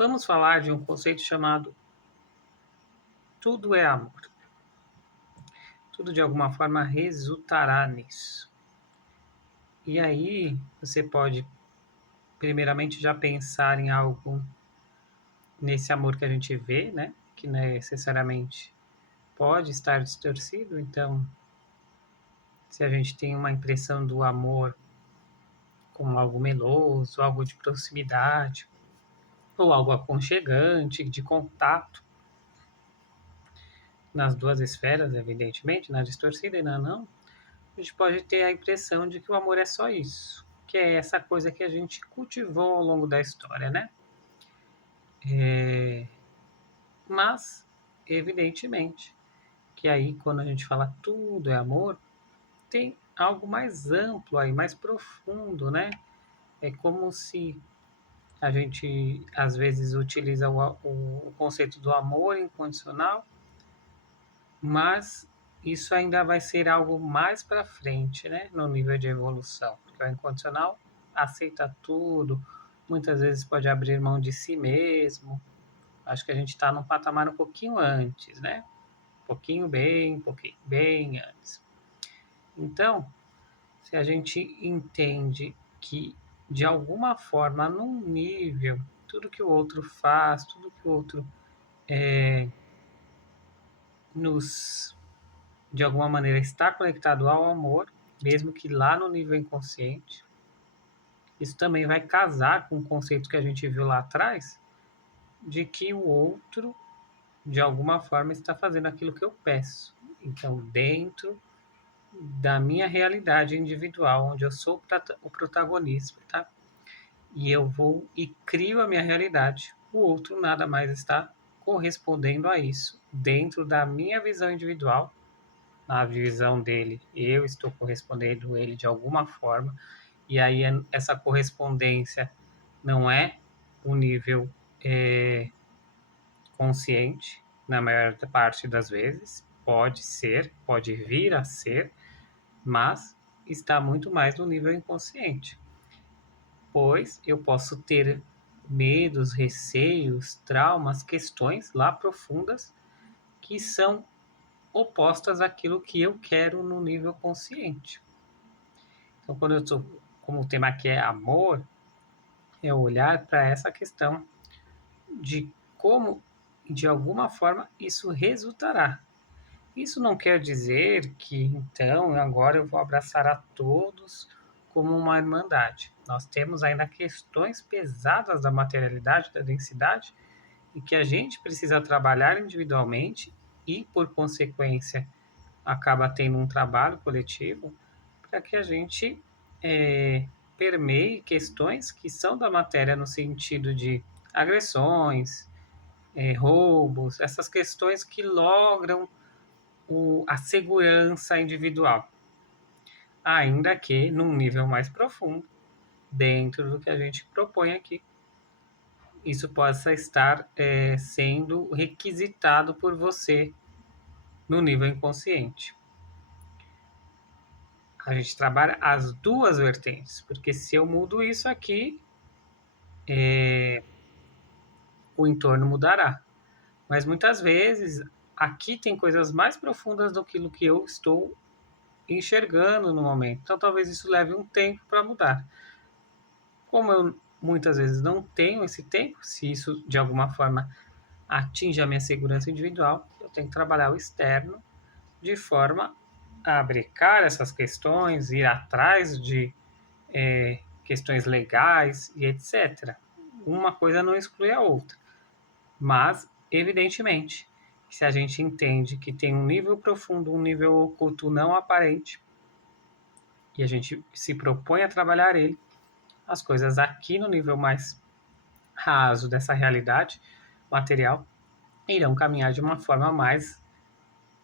Vamos falar de um conceito chamado tudo é amor. Tudo de alguma forma resultará nisso. E aí você pode primeiramente já pensar em algo nesse amor que a gente vê, né? Que necessariamente pode estar distorcido. Então, se a gente tem uma impressão do amor como algo meloso, algo de proximidade, ou algo aconchegante, de contato, nas duas esferas, evidentemente, na distorcida e na não, a gente pode ter a impressão de que o amor é só isso, que é essa coisa que a gente cultivou ao longo da história, né? Mas, evidentemente, que aí quando a gente fala tudo é amor, tem algo mais amplo aí, mais profundo, né? É como se a gente às vezes utiliza o conceito do amor incondicional, mas isso ainda vai ser algo mais para frente, né, no nível de evolução, porque o incondicional aceita tudo, muitas vezes pode abrir mão de si mesmo. Acho que a gente está num patamar um pouquinho antes, né? Um pouquinho bem antes. Então, se a gente entende que de alguma forma, num nível, tudo que o outro faz, tudo que o outro nos de alguma maneira está conectado ao amor, mesmo que lá no nível inconsciente. Isso também vai casar com o conceito que a gente viu lá atrás, de que o outro, de alguma forma, está fazendo aquilo que eu peço. Então, dentro da minha realidade individual, onde eu sou o protagonista, tá? E eu vou e crio a minha realidade, o outro nada mais está correspondendo a isso, dentro da minha visão individual, na visão dele, eu estou correspondendo a ele de alguma forma, e aí essa correspondência não é o nível consciente, na maior parte das vezes, pode ser, pode vir a ser, mas está muito mais no nível inconsciente, pois eu posso ter medos, receios, traumas, questões lá profundas que são opostas àquilo que eu quero no nível consciente. Então, quando eu estou, como o tema aqui é amor, é olhar para essa questão de como, de alguma forma, isso resultará. Isso não quer dizer que, então, agora eu vou abraçar a todos como uma irmandade. Nós temos ainda questões pesadas da materialidade, da densidade, e que a gente precisa trabalhar individualmente e, por consequência, acaba tendo um trabalho coletivo para que a gente permeie questões que são da matéria no sentido de agressões, roubos, essas questões que logram a segurança individual, ainda que num nível mais profundo, dentro do que a gente propõe aqui, isso possa estar sendo requisitado por você no nível inconsciente. A gente trabalha as duas vertentes, porque se eu mudo isso aqui, o entorno mudará. Mas muitas vezes aqui tem coisas mais profundas do que eu estou enxergando no momento. Então talvez isso leve um tempo para mudar. Como eu muitas vezes não tenho esse tempo, se isso de alguma forma atinge a minha segurança individual, eu tenho que trabalhar o externo de forma a brecar essas questões, ir atrás de questões legais e etc. Uma coisa não exclui a outra, mas, evidentemente, se a gente entende que tem um nível profundo, um nível oculto não aparente, e a gente se propõe a trabalhar ele, as coisas aqui no nível mais raso dessa realidade material irão caminhar de uma forma mais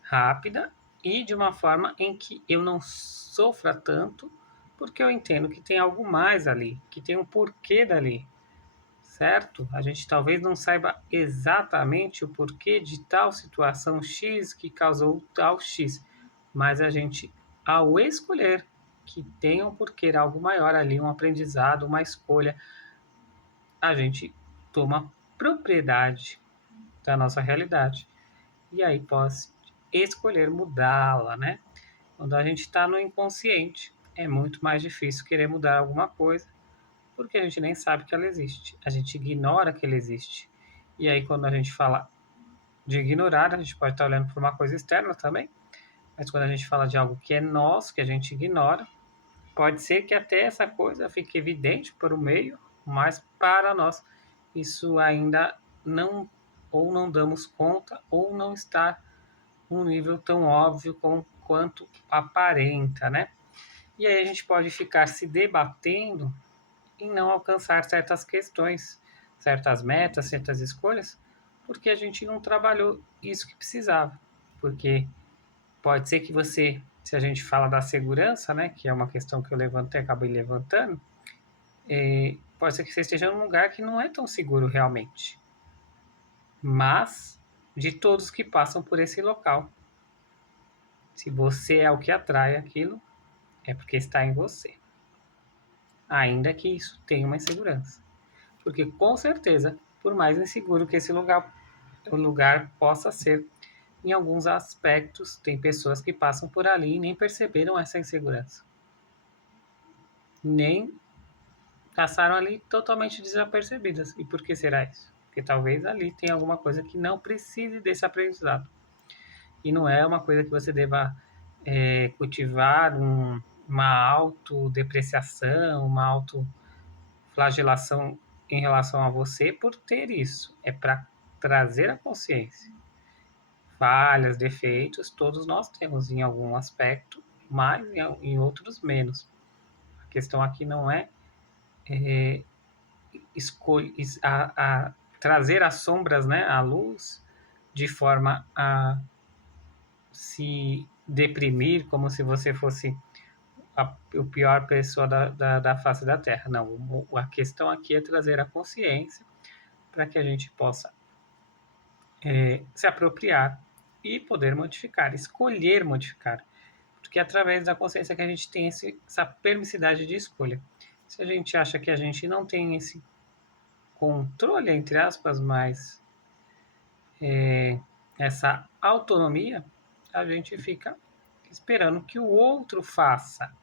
rápida e de uma forma em que eu não sofra tanto, porque eu entendo que tem algo mais ali, que tem um porquê dali, certo? A gente talvez não saiba exatamente o porquê de tal situação X que causou tal X, mas a gente, ao escolher que tem um porquê, algo maior ali, um aprendizado, uma escolha, a gente toma propriedade da nossa realidade. E aí posso escolher mudá-la, né? Quando a gente está no inconsciente, é muito mais difícil querer mudar alguma coisa, porque a gente nem sabe que ela existe. A gente ignora que ela existe. E aí, quando a gente fala de ignorar, a gente pode estar olhando para uma coisa externa também, mas quando a gente fala de algo que é nosso, que a gente ignora, pode ser que até essa coisa fique evidente para o meio, mas para nós isso ainda não, ou não damos conta, ou não está num nível tão óbvio quanto aparenta, né? E aí a gente pode ficar se debatendo em não alcançar certas questões, certas metas, certas escolhas, porque a gente não trabalhou isso que precisava. Porque pode ser que você, se a gente fala da segurança, né, que é uma questão que eu levantei, acabei levantando, pode ser que você esteja num lugar que não é tão seguro realmente, mas de todos que passam por esse local. Se você é o que atrai aquilo, é porque está em você. Ainda que isso tenha uma insegurança. Porque com certeza, por mais inseguro que esse lugar, o lugar possa ser, em alguns aspectos, tem pessoas que passam por ali e nem perceberam essa insegurança. Nem passaram ali totalmente desapercebidas. E por que será isso? Porque talvez ali tenha alguma coisa que não precise desse aprendizado. E não é uma coisa que você deva cultivar uma autodepreciação, uma autoflagelação em relação a você por ter isso. É para trazer a consciência. Falhas, defeitos, todos nós temos em algum aspecto, mais em outros menos. A questão aqui não é, trazer as sombras, né, à luz, de forma a se deprimir como se você fosse o pior pessoa da face da Terra. Não, a questão aqui é trazer a consciência para que a gente possa se apropriar e poder modificar, escolher modificar. Porque é através da consciência que a gente tem essa permissividade de escolha. Se a gente acha que a gente não tem esse controle, entre aspas, mas essa autonomia, a gente fica esperando que o outro faça,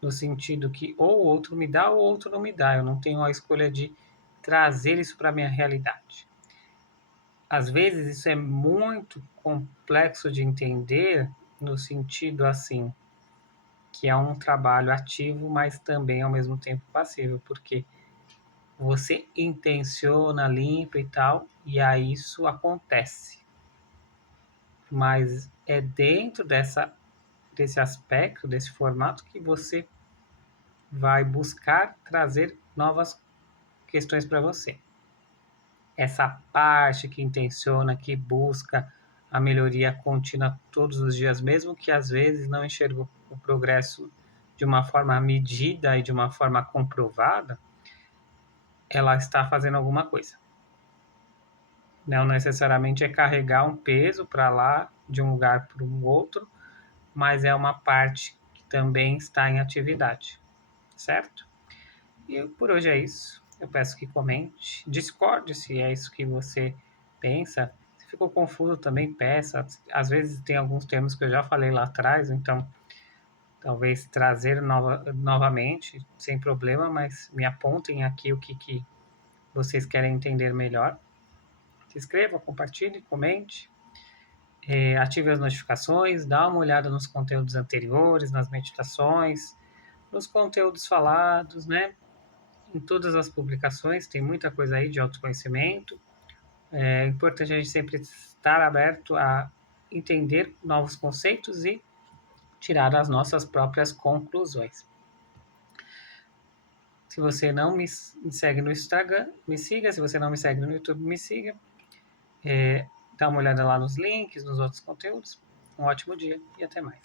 no sentido que ou o outro me dá ou o outro não me dá. Eu não tenho a escolha de trazer isso para a minha realidade. Às vezes isso é muito complexo de entender no sentido assim, que é um trabalho ativo, mas também ao mesmo tempo passivo, porque você intenciona, limpa e tal, e aí isso acontece. Mas é dentro desse aspecto, desse formato, que você vai buscar trazer novas questões para você. Essa parte que intenciona, que busca a melhoria contínua todos os dias, mesmo que às vezes não enxergue o progresso de uma forma medida e de uma forma comprovada, ela está fazendo alguma coisa. Não necessariamente é carregar um peso para lá, de um lugar para um outro, mas é uma parte que também está em atividade, certo? E por hoje é isso. Eu peço que comente, discorde se é isso que você pensa. Se ficou confuso também, peça. Às vezes tem alguns termos que eu já falei lá atrás, então talvez trazer novamente, sem problema, mas me apontem aqui o que vocês querem entender melhor. Se inscreva, compartilhe, comente, ative as notificações, dá uma olhada nos conteúdos anteriores, nas meditações, nos conteúdos falados, né? Em todas as publicações, tem muita coisa aí de autoconhecimento. É importante a gente sempre estar aberto a entender novos conceitos e tirar as nossas próprias conclusões. Se você não me segue no Instagram, me siga. Se você não me segue no YouTube, me siga. Dá uma olhada lá nos links, nos outros conteúdos. Um ótimo dia e até mais.